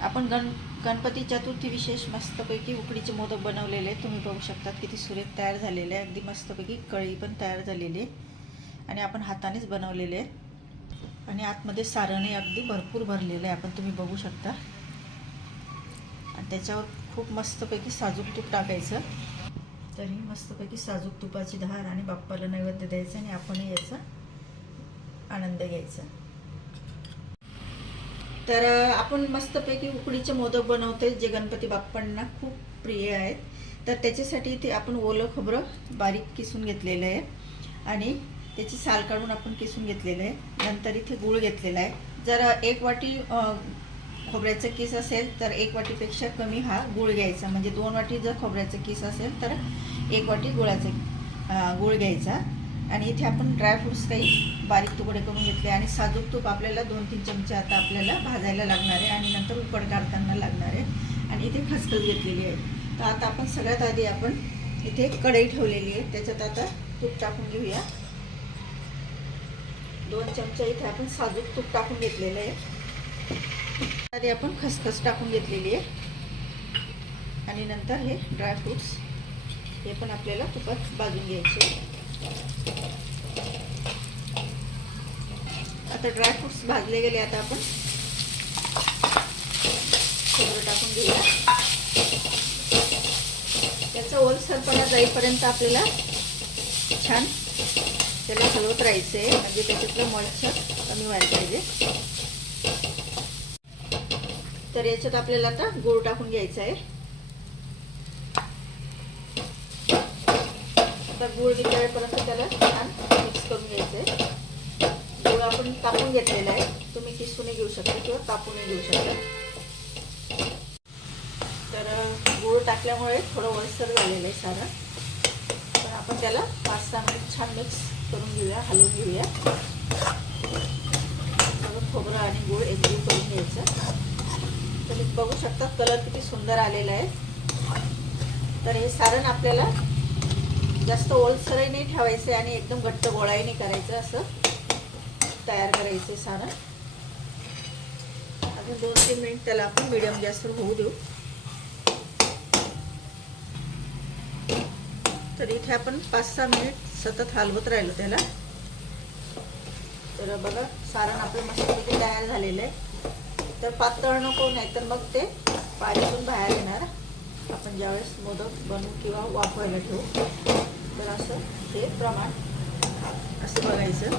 आपण गण गणपती चतुर्थी विशेष मस्तपैकी उकडीचे मोदक बनवलेले तुम्ही बघू शकतात किती सुरेख तयार झालेले आहे. अगदी मस्तपैकी कळी पण तयार झालेली आहे. आणि आपण हातानेच बनवलेले आहे आणि आतमध्ये सारणे अगदी भरपूर भरलेलं आहे. आपण तुम्ही बघू शकता. आणि त्याच्यावर खूप मस्तपैकी साजूक तूप टाकायचं. तरी मस्तपैकी साजूक तुपाची धार आणि बाप्पाला नैवेद्य द्यायचं आणि आपणही याचा आनंद घ्यायचा. तर आपण मस्तपैकी उकडीचे मोदक बनवतोय जे गणपती बाप्पांना खूप प्रिय आहेत. तर त्याच्यासाठी ते आपण ओलं खोबरं बारीक किसून घेतलेलं आहे आणि त्याची साल काढून आपण किसून घेतलेलं आहे. नंतर इथे गूळ घेतलेला आहे. जर एक वाटी खोबऱ्याचं किस असेल तर एक वाटीपेक्षा कमी हा गूळ घ्यायचा. म्हणजे दोन वाटी जर खोबऱ्याचं किस असेल तर एक वाटी गुळाचं गुळ गूळ घ्यायचा. आणि इथे आपण ड्रायफ्रूट्स काही बारीक तुकडे करून घेतले आणि साजूक तूप आपल्याला दोन तीन चमचे आता आपल्याला भाजायला लागणार आहे आणि नंतर उकड काढताना लागणार आहे. आणि इथे खसखस घेतलेली आहे. तर आता आपण सगळ्यात आधी आपण इथे कढई ठेवलेली आहे. त्याच्यात आता तूप टाकून घेऊया. दोन चमचे इथे आपण साजूक तूप टाकून घेतलेलं आहे. आधी आपण खसखस टाकून घेतलेली आहे. आणि नंतर हे ड्रायफ्रूट्स हे पण आपल्याला तुपात भाजून घ्यायचे आता ड्रायफ्रुट्स भाजले गेले आता आपण. खोबरं टाकून घेऊया. त्याचा ओलसरपणा जाईपर्यंत आपल्याला छान त्याला हलवत राहायचं आहे म्हणजे त्याच्यातलं मॉइश्चर कमी व्हायला पाहिजे. तर याच्यात आपल्याला आता गूळ टाकून घ्यायचा आहे. आता गूळ वितळेपर्यंत त्याला छान मिक्स करून घ्यायचं आहे गूळ आपण कापून घेतलेला आहे. तुम्ही किसूनही घेऊ शकता किंवा तापूनही घेऊ शकता. तर गूळ टाकल्यामुळे थोडं वळसर झालेलं आहे सारा. तर आपण त्याला पाच सहा मिनिट छान मिक्स करून घेऊया हलवून घेऊया. सगळं खोबरं आणि गूळ एकजीव करून घ्यायचं. तुम्ही बघू शकता कलर किती सुंदर आलेला आहे. तर हे सारण आपल्याला जास्त ओलसरही नाही ठेवायचे आणि एकदम घट्ट गोळाही नाही करायचं असं. तयार करायचं सारण अजून दोन तीन मिनिट त्याला आपण मिडियम गॅसवर होऊ देऊ. तर इथे आपण पाच सहा मिनिट सतत हलवत राहिलो त्याला. तर बघा सारण आपलं मस्तपैकी तयार झालेलं आहे. तर पातळ नको नाही तर मग ते पाण्यातून बाहेर येणार. आपण ज्यावेळेस मोदक बनवू किंवा वाफवायला ठेवू. तर असं हे प्रमाण असं बघायचं.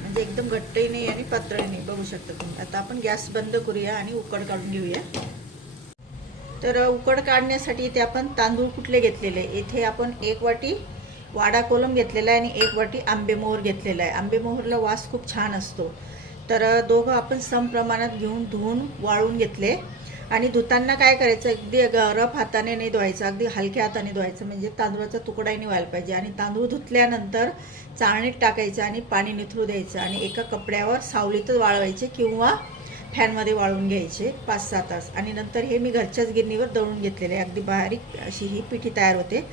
म्हणजे एकदम घट्टही नाही आणि पातळही नाही बघू शकता तुम्ही. आता आपण गॅस बंद करूया आणि उकड काढून घेऊया. तर उकड काढण्यासाठी इथे आपण तांदूळ कुठले घेतलेले? इथे आपण एक वाटी वाडा कोलम घेतलेला आहे आणि एक वाटी आंबेमोहर घेतलेला आहे. आंबेमोहरला वास खूप छान असतो. तर दोघं आपण सम प्रमाणात घेऊन धुवून वाळून घेतले. आणि धुताना काय करायचं? अगदी रफ हाताने नाही धुवायचं अगदी हलक्या हाताने धुवायचं. म्हणजे तांदूळाचा तुकडाही व्हायला पाहिजे. आणि तांदूळ धुतल्यानंतर चाळणीत टाकायचं आणि पाणी निथरू द्यायचं आणि एका कपड्यावर सावलीतच वाळवायचे किंवा फॅनमध्ये वाळून घ्यायचे पाच सहा तास. आणि नंतर हे मी घरच्याच गिरणीवर दळून घेतलेले अगदी बारीक अशी ही पिठी तयार होते.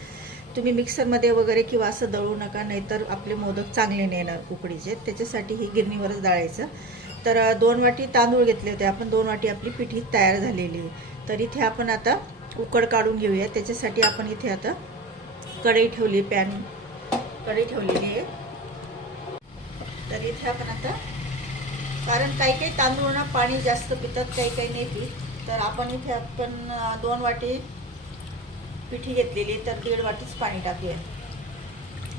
तुम्ही मिक्सरमध्ये वगैरे किंवा असं दळू नका नाहीतर आपले मोदक चांगले नाही येणार उकडीचे. त्याच्यासाठी ही गिरणीवरच दळायचं. तर दोन वाटी तांदूळ घेतले होते. आपण दोन वाटी आपली पिठी तयार झालेली आहे. तर इथे आपण आता उकड काढून घेऊया. त्याच्यासाठी आपण इथे आता कढई ठेवली पॅन कढई ठेवलेली आहे. तर इथे आपण आता कारण काही काही तांदूळना पाणी जास्त पितात काही काही नाही पित. तर आपण इथे आपण दोन वाटी पिठी घेतलेली तर दीड वाटीच पाणी टाकूया.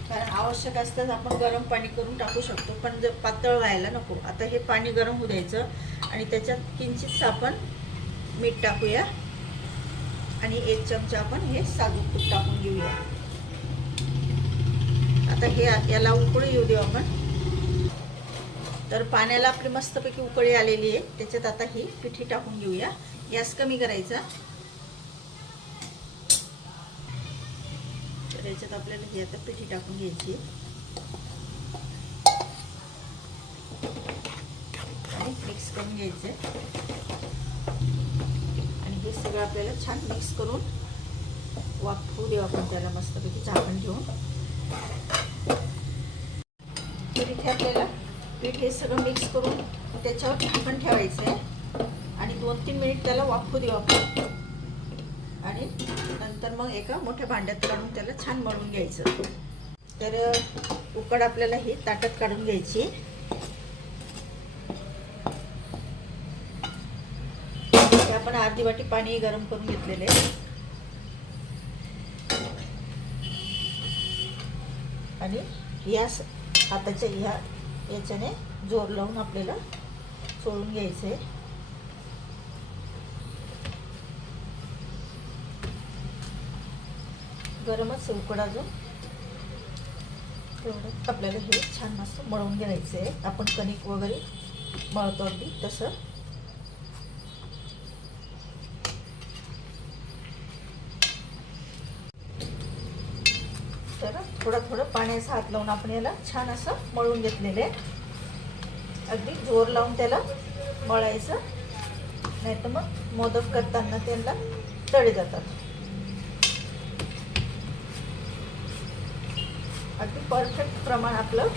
कारण आवश्यक असताच आपण गरम पाणी करून टाकू शकतो पण जर पातळ व्हायला नको. आता हे पाणी गरम होऊ द्यायचं आणि त्याच्यात किंचित आपण मीठ टाकूया. आणि एक चमचा आपण हे साजूक तूप टाकून घेऊया. आता हे याला उकळी येऊ देऊ आपण. तर पाण्याला आपली मस्तपैकी उकळी आलेली आहे. त्याच्यात आता ही पिठी टाकून घेऊया. गॅस कमी करायचा. तर याच्यात आपल्याला ही आता पिठी टाकून घ्यायची आणि मिक्स करून घ्यायचे आणि हे सगळं आपल्याला छान मिक्स करून वाफवू देऊ आपण त्याला मस्तपैकी झाकण ठेवून. तर इथे आपल्याला पीठ हे सगळं मिक्स करून त्याच्यावर झाकण ठेवायचं आहे. आणि दोन तीन मिनिट त्याला वाफू देऊ आपण. आणि नंतर मग एका मोठ्या भांड्यात काढून त्याला छान मळून घ्यायचं. तर उकड आपल्याला ही ताटात काढून घ्यायची. आपण अर्धी वाटी पाणी गरम करून घेतलेले आणि या हाताच्या ह्या याच्याने जोर लावून आपल्याला सोडून घ्यायचं आहे. गरमच उकडा जो तेवढं आपल्याला हे छान मस्त मळून घ्यायचं आहे. आपण कणिक वगैरे मळतो अगदी तसं. तर थोडं थोडं पाण्याचा हात लावून आपण याला छान असं मळून घेतलेलं आहे. अगदी जोर लावून त्याला मळायचं. नाही तर मग मोदक करताना त्यांना तळे जातात अगदी परफेक्ट प्रमाण आपलं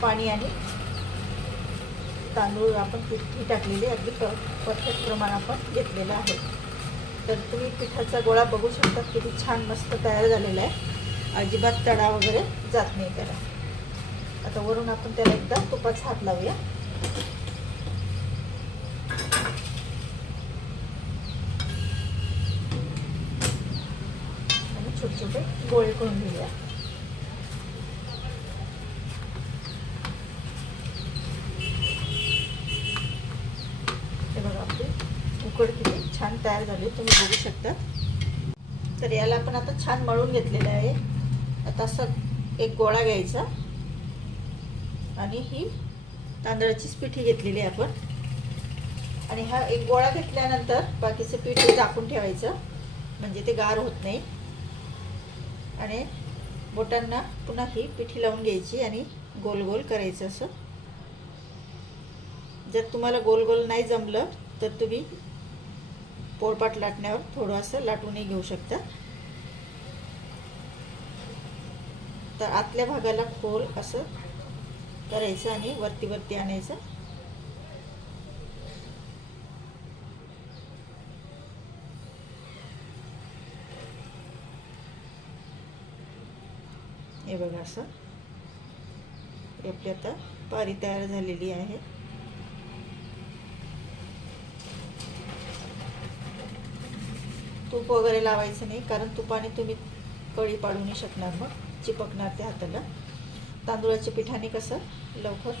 पाणी आणि तांदूळ आपण पिठी टाकलेली अगदी प परफेक्ट प्रमाण आपण घेतलेलं आहे. तर तुम्ही पिठाचा गोळा बघू शकता किती छान मस्त तयार झालेला आहे. अजिबात तडा वगैरे जात नाही त्याला. आता वरून आपण त्याला एकदा तुपाचा हात लावूया. आणि छोटे छोटे गोळे करून घेऊया. तयार झाली तुम्ही बघू शकता. तर याला आपण आता छान मळून घेतलेलं आहे. आता असं एक गोळा घ्यायचा. आणि ही तांदळाचीच पिठी घेतलेली आहे आपण. आणि हा एक गोळा घेतल्यानंतर बाकीचं पीठ हे झाकून ठेवायचं. म्हणजे ते गार होत नाही. आणि बोटांना पुन्हा ही पिठी लावून घ्यायची आणि गोल गोल करायचं असं. जर तुम्हाला गोल गोल नाही जमलं तर तुम्ही पोळपाट लाटण्यावर थोडं असं लाटूनही घेऊ शकता. तर आतल्या भागाला खोल असं करायचं आणि वरती वरती आणायचं. हे बघा असं. आपली आता पारी तयार झालेली आहे. तूप वगैरे लावायचं नाही कारण तुपाने तुम्ही कळी पाडू नाही शकणार मग चिपकणार ते हाताला. तांदूळाच्या पिठाने कसं लवकर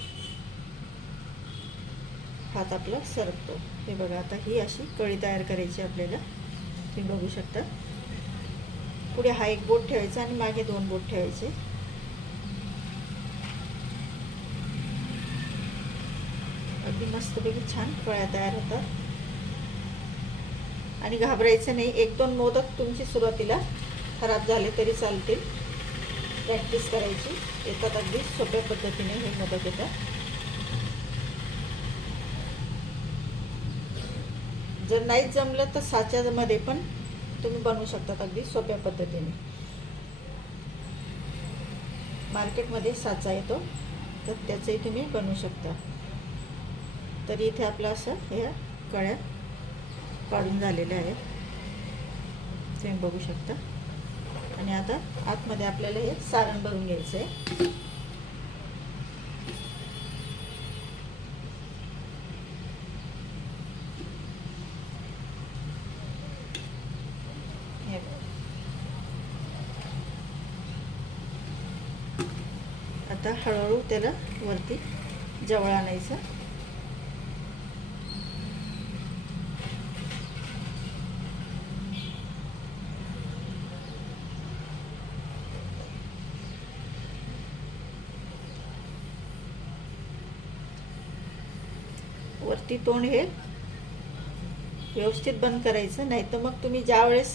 हात आपला सरकतो. हे बघा आता ही अशी कळी तयार करायची आपल्याला. तुम्ही बघू शकता. पुढे हा एक बोट ठेवायचा आणि मागे दोन बोट ठेवायचे. अगदी मस्तपैकी छान कळ्या तयार होतात. आणि घाबरायचं नाही. एक दोन मोदक तुमची सुरुवातीला खराब झाले तरी चालतील. प्रॅक्टिस करायची. येतात अगदी सोप्या पद्धतीने हे मोदक येतात. जर नाही जमलं तर साच्यामध्ये पण तुम्ही बनवू शकतात अगदी सोप्या पद्धतीने. मार्केटमध्ये साचा येतो तर त्याचंही तुम्ही बनवू शकता. तर इथे आपलं असं ह्या कळ्या काढून झालेले आहेत. तुम्ही बघू शकता. आणि आता आतमध्ये आपल्याला हे सारण भरून घ्यायचं आहे आता हळूहळू त्याला वरती जवळ आणायचं. वरती तोंड हे व्यवस्थित बंद करायचं नाही तर मग तुम्ही ज्या वेळेस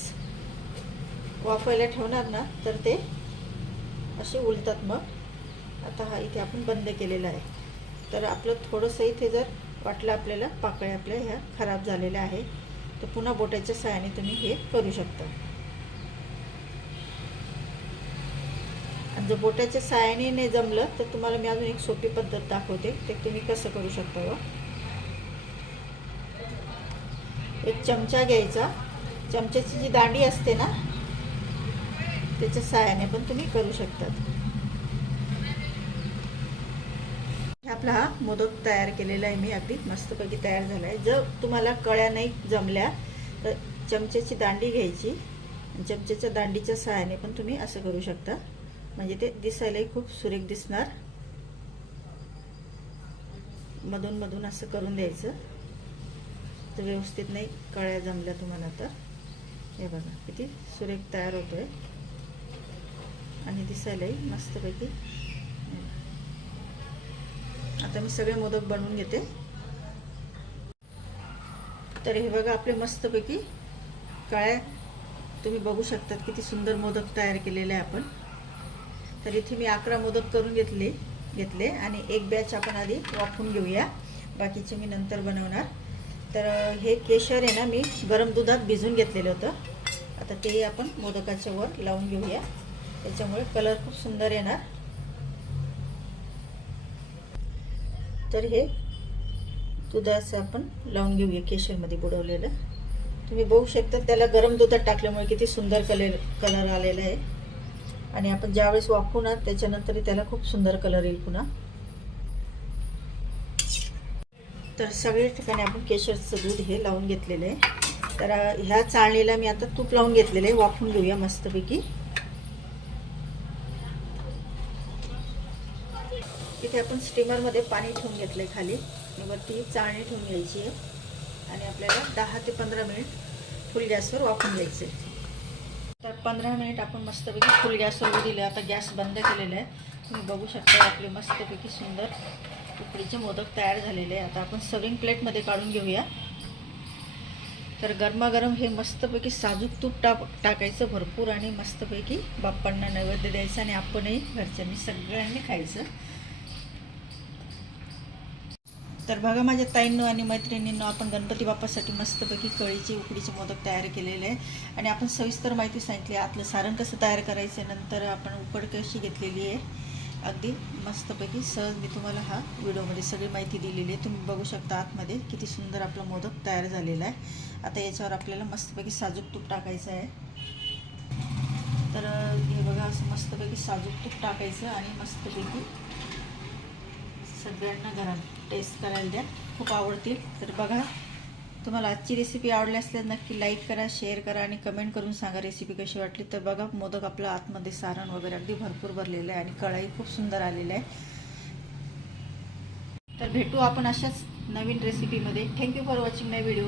वाफायला ठेवणार ना तर ते असे उलतात मग. आता हा इथे आपण बंद केलेला आहे. तर आपलं थोडंसं इथे जर वाटलं आपल्याला पाकळ्या आपल्या ह्या खराब झालेल्या आहे तर पुन्हा बोटाच्या सहाय्याने तुम्ही हे करू शकता. आणि जर बोटाच्या सहाय्याने नाही जमलं तर तुम्हाला मी अजून एक सोपी पद्धत दाखवते ते तुम्ही कसं करू शकता हो. एक चमचा घ्यायचा. चमच्याची जी दांडी असते ना त्याच्या सहाय्याने पण तुम्ही करू शकतात. आपला हा मोदक तयार केलेला आहे मी अगदी मस्तपैकी तयार झाला आहे जर तुम्हाला कळ्या नाही जमल्या तर चमच्याची दांडी घ्यायची. चमच्याच्या दांडीच्या सहाय्याने पण तुम्ही असं करू शकता. म्हणजे ते दिसायलाही खूप सुरेख दिसणार. मधून मधून असं करून द्यायचं. तर व्यवस्थित नाही कळ्या जमल्या तुम्हाला तर. हे बघा किती सुरेख तयार होतो आहे आणि दिसायलाही मस्तपैकी. आता मी सगळे मोदक बनवून घेते. तर हे बघा आपले मस्तपैकी काळ्या तुम्ही बघू शकतात किती सुंदर मोदक तयार केलेले आहे आपण. तर इथे मी अकरा मोदक करून घेतले घेतले. आणि एक बॅच आपण आधी वाफवून घेऊया. बाकीचे मी नंतर बनवणार. तर हे केशर आहे ना मी गरम दुधात भिजून घेतलेलं होतं. आता ते आपण मोदकाच्या वर लावून घेऊया. त्याच्यामुळे कलर खूप सुंदर येणार. तर हे दुधाचं आपण लावून घेऊया केशरमध्ये बुडवलेलं. तुम्ही बघू शकता त्याला गरम दुधात टाकल्यामुळे किती सुंदर कलर कलर आलेला आहे. आणि आपण ज्यावेळेस वापरू ना त्याच्यानंतर त्याला खूप सुंदर कलर येईल पुन्हा. तर सगळ्या ठिकाणी आपण केशरचं दूध हे लावून घेतलेलं आहे. तर ह्या चाळणीला मी आता तूप लावून घेतलेलं आहे. वाफून घेऊया मस्तपैकी. इथे आपण स्टीमरमध्ये पाणी ठेवून घेतलं आहे खाली. आणि वरती चाळणी ठेवून घ्यायची आहे. आणि आपल्याला दहा ते पंधरा मिनिट फुल गॅसवर वाफून घ्यायचे तर पंधरा मिनिट आपण मस्तपैकी फुल गॅसवर दिलं. आता गॅस बंद केलेला आहे. तुम्ही बघू शकता आपली मस्तपैकी सुंदर उकडीचे मोदक तयार झालेले आहे आता आपण सर्विंग प्लेटमध्ये काढून घेऊया. तर गरमागरम हे मस्तपैकी साजूक तूप टाक टाकायचं भरपूर आणि मस्तपैकी बाप्पांना नैवेद्य द्यायचं आणि आपणही घरच्यांनी सगळ्यांनी खायचं. तर बघा माझ्या ताईंनो आणि मैत्रिणींनो आपण गणपती बाप्पासाठी मस्तपैकी कळीचे उकडीचे मोदक तयार केलेले आहे आणि आपण सविस्तर माहिती सांगितली आतलं सारण कसं तयार करायचं नंतर आपण उकड कशी घेतलेली आहे. अगदी मस्तपैकी सहज मी तुम्हाला हा व्हिडिओमध्ये सगळी माहिती दिलेली आहे. तुम्ही बघू शकता आतमध्ये किती सुंदर आपला मोदक तयार झालेला आहे. आता याच्यावर आपल्याला मस्तपैकी साजूक तूप टाकायचं आहे. तर हे बघा असं मस्तपैकी साजूक तूप टाकायचं आणि मस्तपैकी सगळ्यांना घरात टेस्ट करायला द्या. खूप आवडतील. तर बघा तुम्हाला आजची रेसिपी आवडली असल्यास नक्की लाईक करा शेअर करा आणि कमेंट करून सांगा रेसिपी कशी वाटली. तर बघा मोदक आपला आतमध्ये सारण वगैरे अगदी भरपूर भरलेलं आहे आणि कढाई खूप सुंदर आलेलं आहे. तर भेटू आपण अशाच नवीन रेसिपीमध्ये thank you for watching my video